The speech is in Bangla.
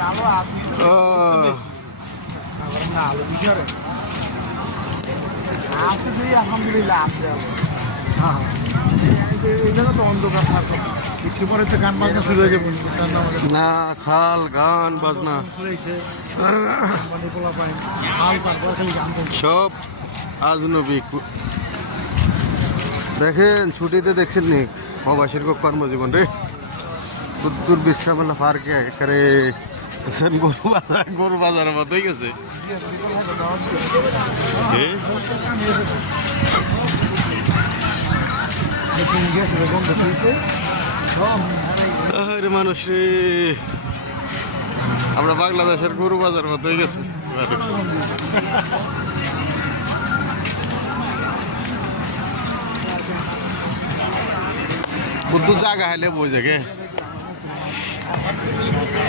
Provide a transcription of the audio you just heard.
ও আলহামদুলিল্লাহ আছে এই জন্য তো অন্ধকার থাকতো একটু পরে তো গান বাজনা শুরু হয়ে যাবে না শাল গান বাজনা সব আজনবী দেখেন ছুটিতে দেখছেন নি প্রবাসীর কর্মজীবন রে উত্তর বিশ্রামেলা পার্কে একেবারে দেখছেন গরু বাজারের মতো হয়ে গেছে আরে মানুষ রে আমরা বাংলাদেশের গরু বাজার মতো হয়ে গেছে কত জায়গা হাইলে বই জায়গায়